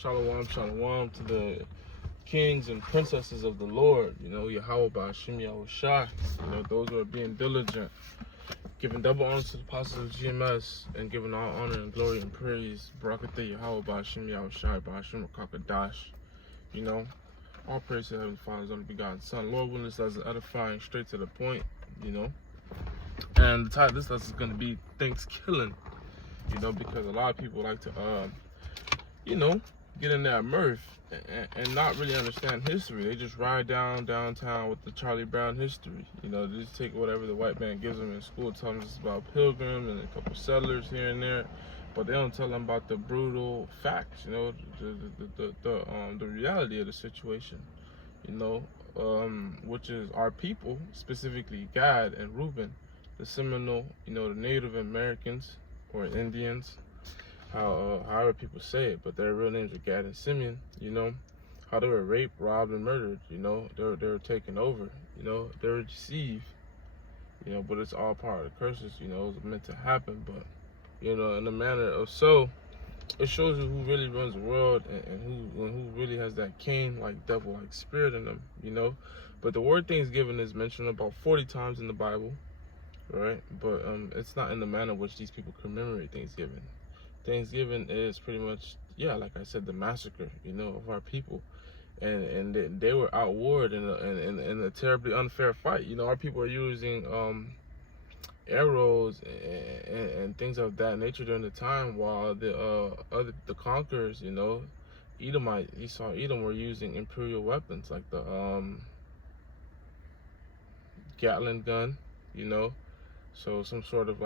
Shalom, shalom to the kings and princesses of the Lord. Yahweh Ba'ashim Yahushai. Those who are being diligent, giving double honor to the apostles of GMS, and giving all honor and glory and praise. Barakatah Yahweh Ba'ashim Yahushai Ba'ashim Kakadash. All praise to the Heavenly Father's only begotten Son. Lord, when this lesson edifying, straight to the point. And the title of this lesson is going to be Thankskilling. Because a lot of people like to, get in that mirth and not really understand history. They just ride downtown with the Charlie Brown history. They just take whatever the white man gives them in school, tell them it's about Pilgrim and a couple settlers here and there, but they don't tell them about the brutal facts. The reality of the situation. Which is our people, specifically Gad and Reuben, the Seminole, the Native Americans or Indians, however people say it, but their real names are Gad and Simeon. How they were raped, robbed, and murdered. They were taken over. They were deceived. But it's all part of the curses. It was meant to happen. But in a manner of so, it shows you who really runs the world and who really has that Cain-like, devil-like spirit in them. But the word Thanksgiving is mentioned about 40 times in the Bible, right? But it's not in the manner in which these people commemorate Thanksgiving. Thanksgiving is pretty much, like I said, the massacre, of our people, and they were outwarred in a terribly unfair fight. Our people are using arrows and things of that nature during the time, while the conquerors, Edom were using imperial weapons like the Gatling gun, So some sort of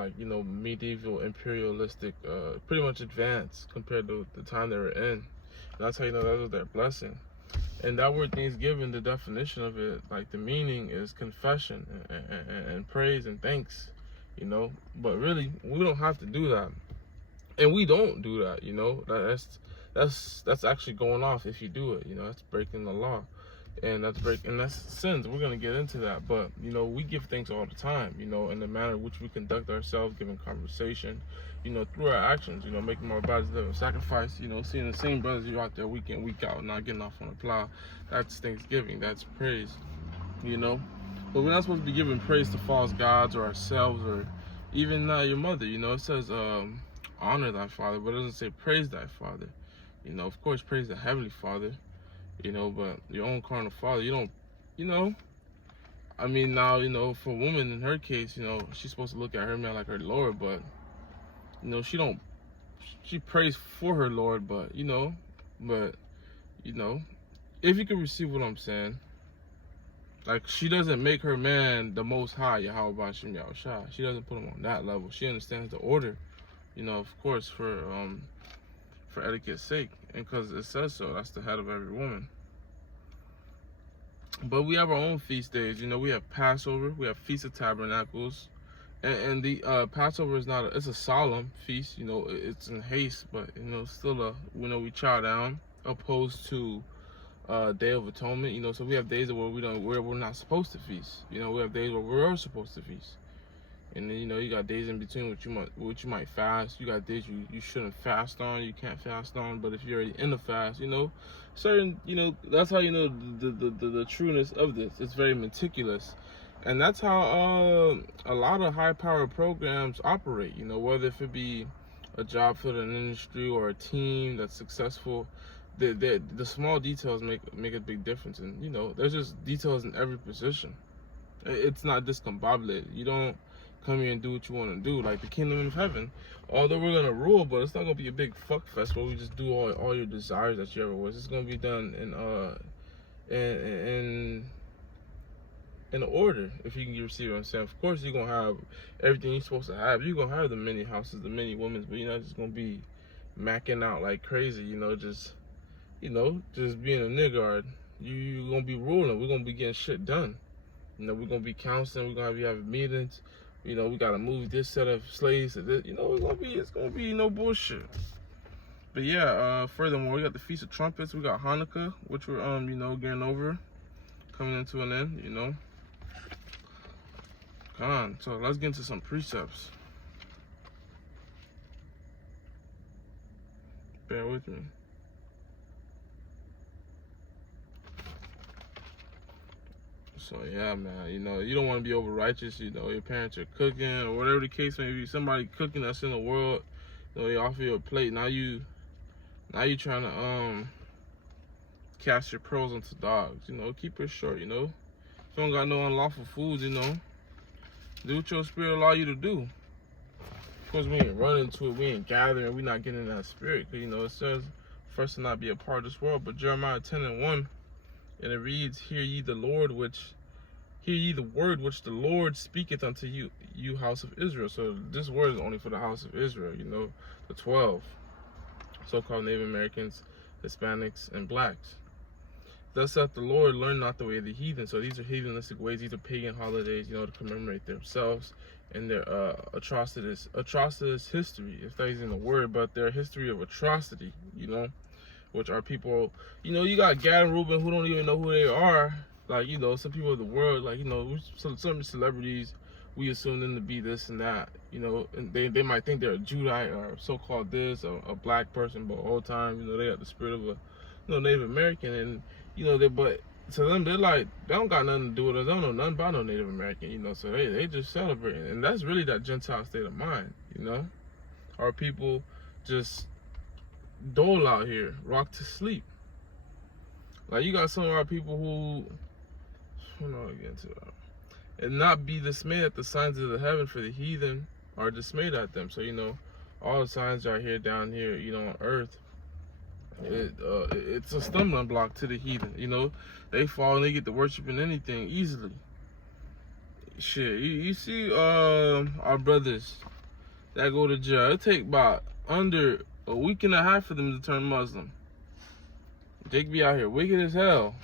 medieval imperialistic, pretty much advanced compared to the time they were in. And that's how that was their blessing. And that word Thanksgiving, the definition of it, the meaning is confession and praise and thanks, But really, we don't have to do that, and we don't do that, That's actually going off if you do it, That's breaking the law. And that's sins. We're going to get into that. But, we give thanks all the time, in the manner in which we conduct ourselves, giving conversation, through our actions, making our bodies live a sacrifice, seeing the same brothers you out there week in, week out, not getting off on the plow. That's Thanksgiving. That's praise, But we're not supposed to be giving praise to false gods or ourselves or even your mother, It says, honor thy father, but it doesn't say praise thy father. Of course, praise the Heavenly Father. But your own carnal father, you don't, I mean, now, for a woman in her case, she's supposed to look at her man like her Lord, but, she prays for her Lord, but, if you can receive what I'm saying, she doesn't make her man the Most High, Yahweh Ba'ashim Yahushai. She doesn't put him on that level. She understands the order, of course, for etiquette's sake, and because it says so. That's the head of every woman. But we have our own feast days. We have Passover, we have Feast of Tabernacles, and the Passover is it's a solemn feast. It's in haste, but still we chow down, opposed to Day of Atonement. So we have days where we're not supposed to feast. We have days where we're supposed to feast. And then, you got days in between which you might fast. You got days you shouldn't fast on, you can't fast on. But if you're already in the fast, certain, that's how the trueness of this. It's very meticulous. And that's how a lot of high-powered programs operate, whether if it be a job field in an industry or a team that's successful. The small details make a big difference. And, there's just details in every position. It's not discombobulated. You don't come here and do what you want to do, like the kingdom of heaven. Although we're gonna rule, but it's not gonna be a big fuck fest where we just do all your desires that you ever was. It's gonna be done in order, if you can receive what I'm saying. Of course, you're gonna have everything you're supposed to have. You're gonna have the many houses, the many women, but you're not just gonna be macking out like crazy. Just being a nigga. You're gonna be ruling. We're gonna be getting shit done. We're gonna be counseling. We're gonna be having meetings. We gotta move this set of slaves to this. It's gonna be no bullshit. But yeah, furthermore, we got the Feast of Trumpets. We got Hanukkah, which we're getting over, coming into an end. Come on, so let's get into some precepts. Bear with me. So yeah, man, you know, you don't want to be over righteous. You know, your parents are cooking or whatever the case may be. Somebody cooking that's in the world. You know, they offer you a plate. Now you trying to cast your pearls onto dogs. You know, keep it short. You know, if you don't got no unlawful foods, you know, do what your spirit allow you to do. Of course, we ain't running to it. We ain't gathering. We not getting in that spirit. Cause you know, it says for us to not be a part of this world. But Jeremiah 10:1, and it reads, "Hear ye the word which the Lord speaketh unto you, you house of Israel." So this word is only for the house of Israel, you know, the 12 so-called Native Americans, Hispanics, and blacks. "Thus saith the Lord, learn not the way of the heathen." So these are heathenistic ways, these are pagan holidays, you know, to commemorate themselves and their atrocities history, if that isn't a word, but their history of atrocity, you know, which are people, you know, you got Gad and Reuben who don't even know who they are. Like, you know, some people of the world, like, you know, some celebrities, we assume them to be this and that, you know, and they might think they're a Judite or so-called this, or a black person, but all the time, you know, they got the spirit of a, you know, Native American, and, you know, but to them, they're like, they don't got nothing to do with us, they don't know nothing about no Native American, you know, so they just celebrating, and that's really that Gentile state of mind, you know? Our people just dole out here, rock to sleep. Like, you got some of our people who, I don't know how to get into that. "And not be dismayed at the signs of the heaven, for the heathen are dismayed at them." So, you know, all the signs out here, down here, you know, on earth, it's a stumbling block to the heathen. You know, they fall and they get to worshiping anything easily. Shit, you see our brothers that go to jail, it take about under a week and a half for them to turn Muslim. They be out here wicked as hell.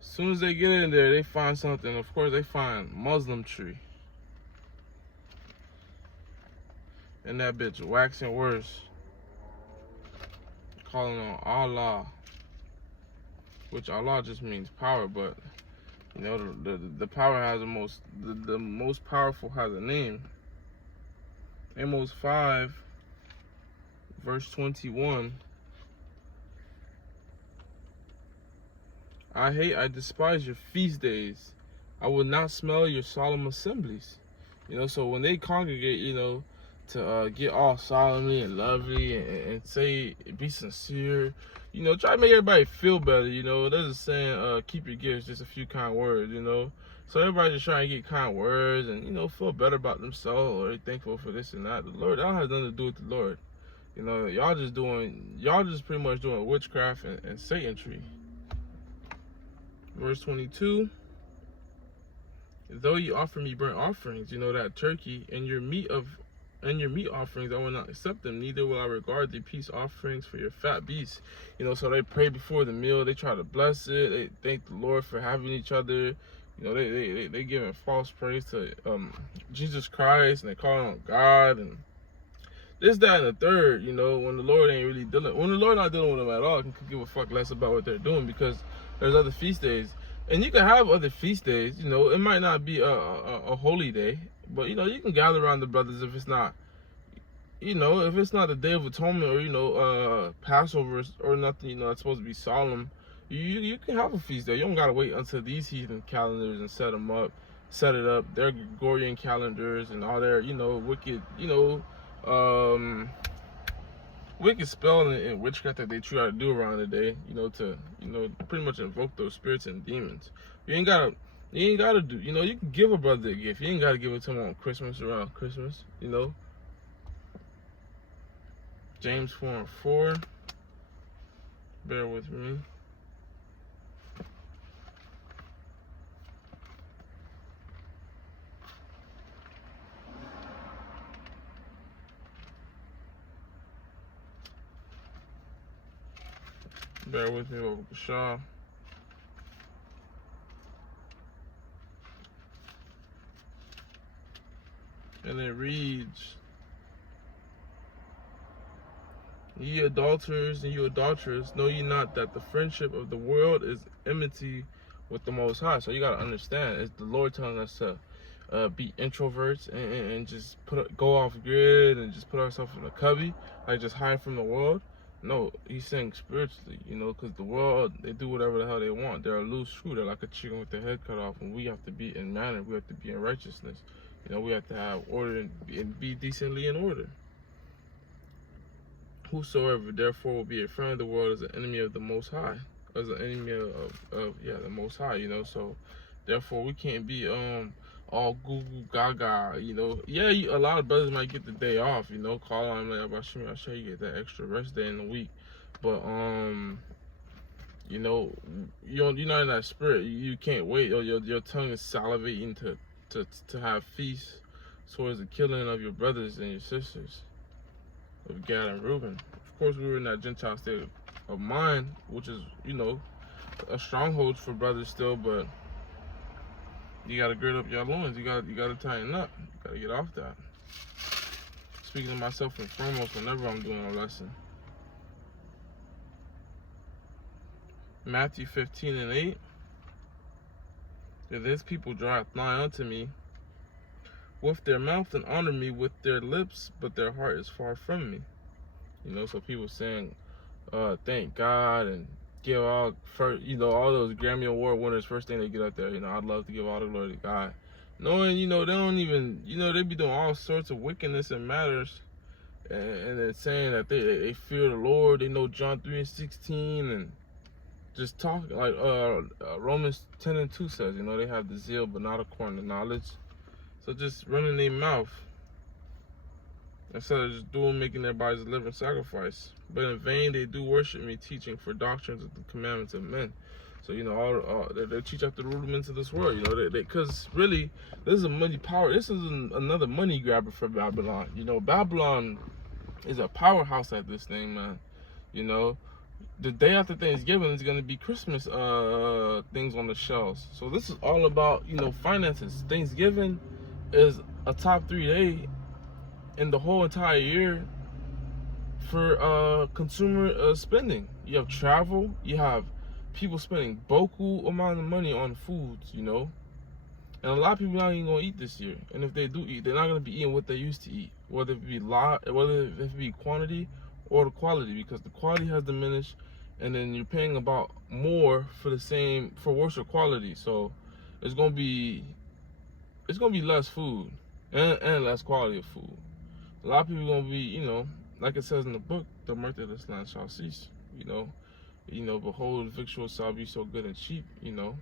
As soon as they get in there, they find something. Of course, they find Muslim tree. And that bitch waxing worse. Calling on Allah. Which Allah just means power, but, you know, the power has the most powerful has a name. Amos 5, verse 21. I despise your feast days. I will not smell your solemn assemblies." You know, so when they congregate, you know, to get all solemnly and lovely and say, be sincere, you know, try to make everybody feel better, you know. There's a saying, keep your gifts, just a few kind words, you know. So everybody just trying to get kind words and, you know, feel better about themselves, or they thankful for this and that. The Lord, that has nothing to do with the Lord. You know, y'all just pretty much doing witchcraft and Satanry. Verse 22, "Though you offer me burnt offerings," you know, that turkey, "and your meat offerings, I will not accept them, neither will I regard the peace offerings for your fat beasts." You know, so they pray before the meal, they try to bless it, they thank the Lord for having each other. You know, they giving false praise to Jesus Christ, and they calling on God, and this, that, and the third, you know, when the Lord ain't really when the Lord not dealing with them at all, can give a fuck less about what they're doing, because there's other feast days. And you can have other feast days, you know, it might not be a holy day, but, you know, you can gather around the brothers if it's not, you know, if it's not the Day of Atonement, or, you know, Passover or nothing, you know, it's supposed to be solemn. You can have a feast day. You don't gotta wait until these heathen calendars and set it up, their Gregorian calendars and all their, you know, wicked, you know, wicked spell and witchcraft that they try to do around the day, you know, to, you know, pretty much invoke those spirits and demons. You ain't gotta do, you know, you can give a brother a gift. You ain't gotta give it to him on Christmas, around Christmas, you know. James 4:4. Bear with me. Bear with me over Shaw. And it reads, "Ye adulterers and you adulterers, know ye not that the friendship of the world is enmity with the Most High?" So you gotta understand, it's the Lord telling us to be introverts and just go off grid and just put ourselves in a cubby, like just hide from the world. No, he's saying spiritually, you know, because the world, they do whatever the hell they want. They're a loose screw. They're like a chicken with their head cut off, and we have to be in manner. We have to be in righteousness. You know, we have to have order and be decently in order. Whosoever therefore will be a friend of the world is an enemy of the Most High, as an enemy of the Most High. You know, so therefore we can't be all goo goo gaga. You know, yeah, a lot of brothers might get the day off. You know, call on like Abashimi, I'll show you get that extra rest day in the week, but you know, you're not in that spirit. You can't wait. Your tongue is salivating to have feasts towards the killing of your brothers and your sisters of Gad and Reuben. Of course, we were in that Gentile state of mind, which is, you know, a stronghold for brothers still, but you gotta gird up your loins. You gotta tighten up. You gotta get off that. Speaking to myself and foremost whenever I'm doing a lesson. Matthew 15:8. If this people draweth nigh unto me with their mouth and honor me with their lips, but their heart is far from me. You know, so people saying, thank God and give all first, you know, all those Grammy Award winners, first thing they get out there, you know, I'd love to give all the glory to God. Knowing, you know, they don't even, you know, they be doing all sorts of wickedness and matters, and then saying that they fear the Lord, they know John 3:16, and just talking like Romans 10:2 says, you know, they have the zeal but not according to knowledge. So just running their mouth instead of just making their bodies a living sacrifice. But in vain they do worship me, teaching for doctrines of the commandments of men. So, you know, they teach out the rudiments of this world, you know, because really, this is a money power. This is another money grabber for Babylon. You know, Babylon is a powerhouse at this thing, man. You know, the day after Thanksgiving is going to be Christmas things on the shelves. So this is all about, you know, finances. Thanksgiving is a top 3 day in the whole entire year for consumer spending. You have travel, you have people spending boku amount of money on foods, you know, and a lot of people not even gonna eat this year. And if they do eat, they're not gonna be eating what they used to eat, whether it be quantity or the quality, because the quality has diminished, and then you're paying about more for the same, for worse quality. So it's gonna be less food and less quality of food. A lot of people gonna be, you know, like it says in the book, the mirth of this land shall cease. You know, behold, victuals shall be so good and cheap. You know,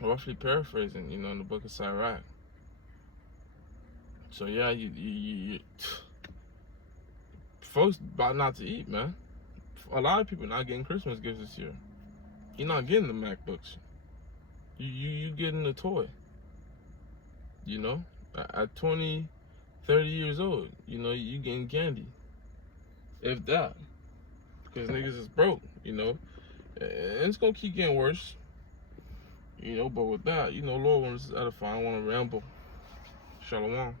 roughly paraphrasing. You know, in the book of Sirach. So yeah, you folks about not to eat, man. A lot of people not getting Christmas gifts this year. You're not getting the MacBooks. You getting the toy. You know, at 20, 30 years old, you know, you getting candy. If that. Because niggas is broke, you know. And it's going to keep getting worse. You know, but with that, you know, Lord wants us to edify. I don't want to ramble. Shalom.